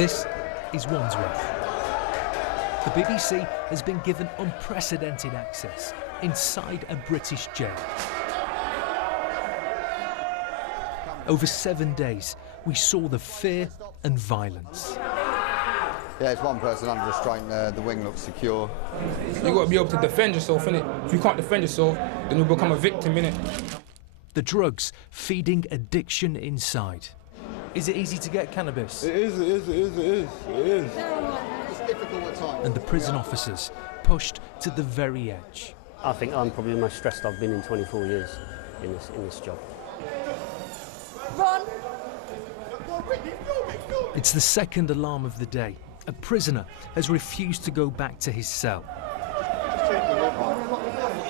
This is Wandsworth. The BBC has been given unprecedented access inside a British jail. Over 7 days, we saw the fear and violence. Yeah, it's one person under restraint there, the wing looks secure. You've got to be able to defend yourself, innit? If you can't defend yourself, then you'll become a victim, innit? The drugs feeding addiction inside. Is it easy to get cannabis? It is. It's difficult at times. And the prison officers pushed to the very edge. I think I'm probably the most stressed I've been in 24 years in this job. Ron! It's the second alarm of the day. A prisoner has refused to go back to his cell.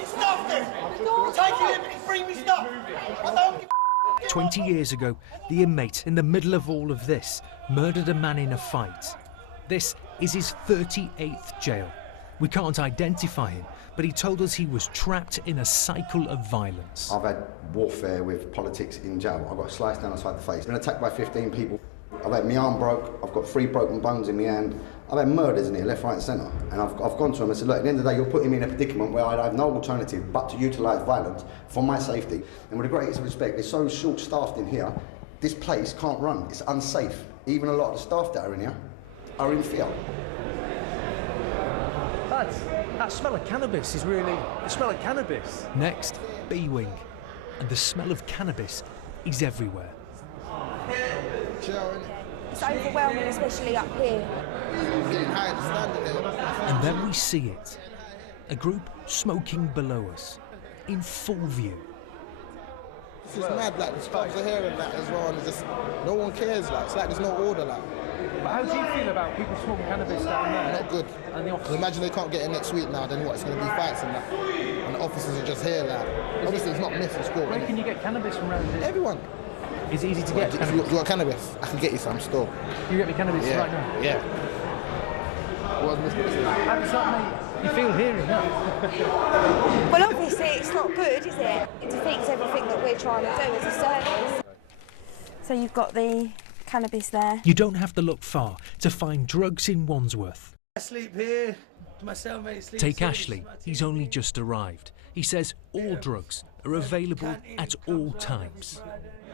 Stop this! Take it in, bring me stuff! I don't 20 years ago, the inmate, in the middle of all of this, murdered a man in a fight. This is his 38th jail. We can't identify him, but he told us he was trapped in a cycle of violence. I've had warfare with politics in jail. I got sliced down the side of the face. Been attacked by 15 people. I've had my arm broke. I've got 3 broken bones in my hand. I've had murders in here, left, right and centre. And I've gone to him and said, look, at the end of the day, you're putting me in a predicament where I have no alternative but to utilise violence for my safety. And with the greatest respect, it's so short-staffed in here, this place can't run. It's unsafe. Even a lot of the staff that are in here are in fear. Lads, that smell of cannabis is really the smell of cannabis. Next, B-Wing. And the smell of cannabis is everywhere. It's overwhelming, especially up here. And then we see it. A group smoking below us, in full view. It's just mad, like the stops are here and that as well, and it's just no one cares, like it's like there's no order, like. But how do you feel about people smoking cannabis down there? Not good. And the Because imagine they can't get in next week now, then what? It's going to be fights and that. And the officers are just here, like. Obviously, it's not myth or sport. Where can you get cannabis from around here? Everyone. Is it easy to get? If you want cannabis, I can get you some still. You get me cannabis Yeah. right now? Yeah. How does that make you feel hearing that? Well, obviously, it's not good, is it? It defeats everything that we're trying to do as a service. So you've got the cannabis there. You don't have to look far to find drugs in Wandsworth. I sleep here. My cellmate sleeps Take here. Ashley, he's only just arrived. He says all drugs are available at all times.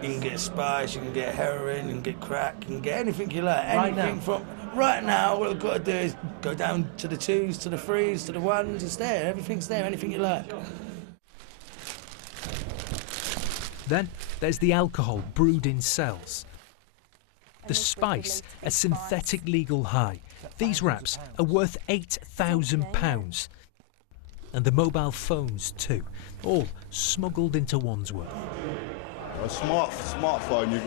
You can get spice, you can get heroin, you can get crack, you can get anything you like. Right Anything now? from right now. What we've got to do is go down to the 2s, to the 3s, to the 1s. It's there. Everything's there. Anything you like. Then there's the alcohol brewed in cells. The spice, a synthetic legal high. These wraps are worth £8,000. And the mobile phones too, all smuggled into Wandsworth. A smartphone, you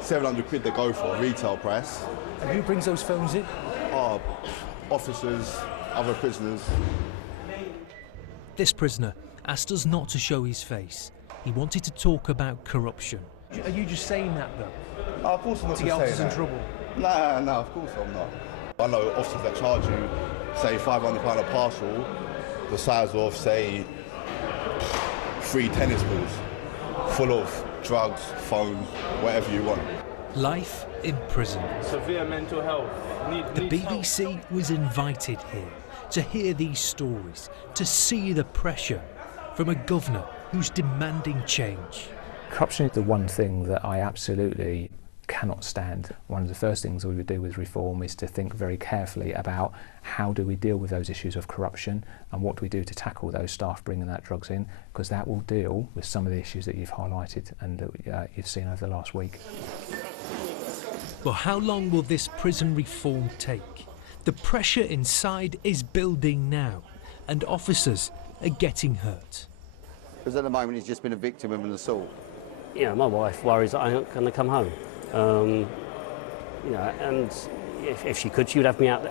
700 quid they go for, retail price. And who brings those phones in? Officers, other prisoners. This prisoner asked us not to show his face. He wanted to talk about corruption. Are you just saying that though? No, of course I'm not To get saying officers in that. trouble? No, of course I'm not. I know officers that charge you, say £500 a parcel, the size of, say, 3 tennis balls, full of drugs, phones, whatever you want. Life in prison. Severe mental health. The BBC was invited here to hear these stories, to see the pressure from a governor who's demanding change. Corruption is the one thing that I absolutely cannot stand. One of the first things we would do with reform is to think very carefully about how do we deal with those issues of corruption and what do we do to tackle those staff bringing that drugs in, because that will deal with some of the issues that you've highlighted and that you've seen over the last week. But how long will this prison reform take? The pressure inside is building now, and officers are getting hurt. Because at the moment he's just been a victim of an assault. You know, my wife worries that I'm not going to come home. You know, and if she could, she would have me out,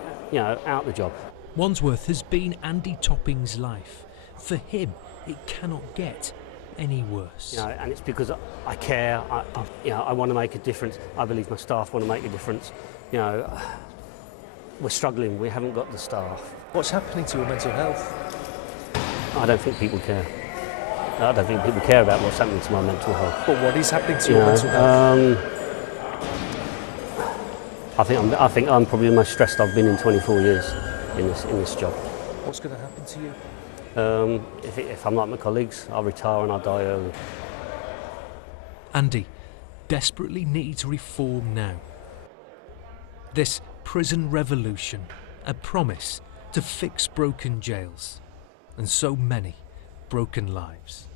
out the job. Wandsworth has been Andy Topping's life. For him, it cannot get any worse. You know, and it's because I care. I want to make a difference. I believe my staff want to make a difference. You know, we're struggling. We haven't got the staff. What's happening to your mental health? I don't think people care. I don't think people care about what's happening to my mental health. But what is happening to your mental health? I think I'm probably the most stressed I've been in 24 years in this job. What's going to happen to you? If I'm like my colleagues, I'll retire and I'll die early. Andy desperately needs reform now. This prison revolution, a promise to fix broken jails and so many broken lives.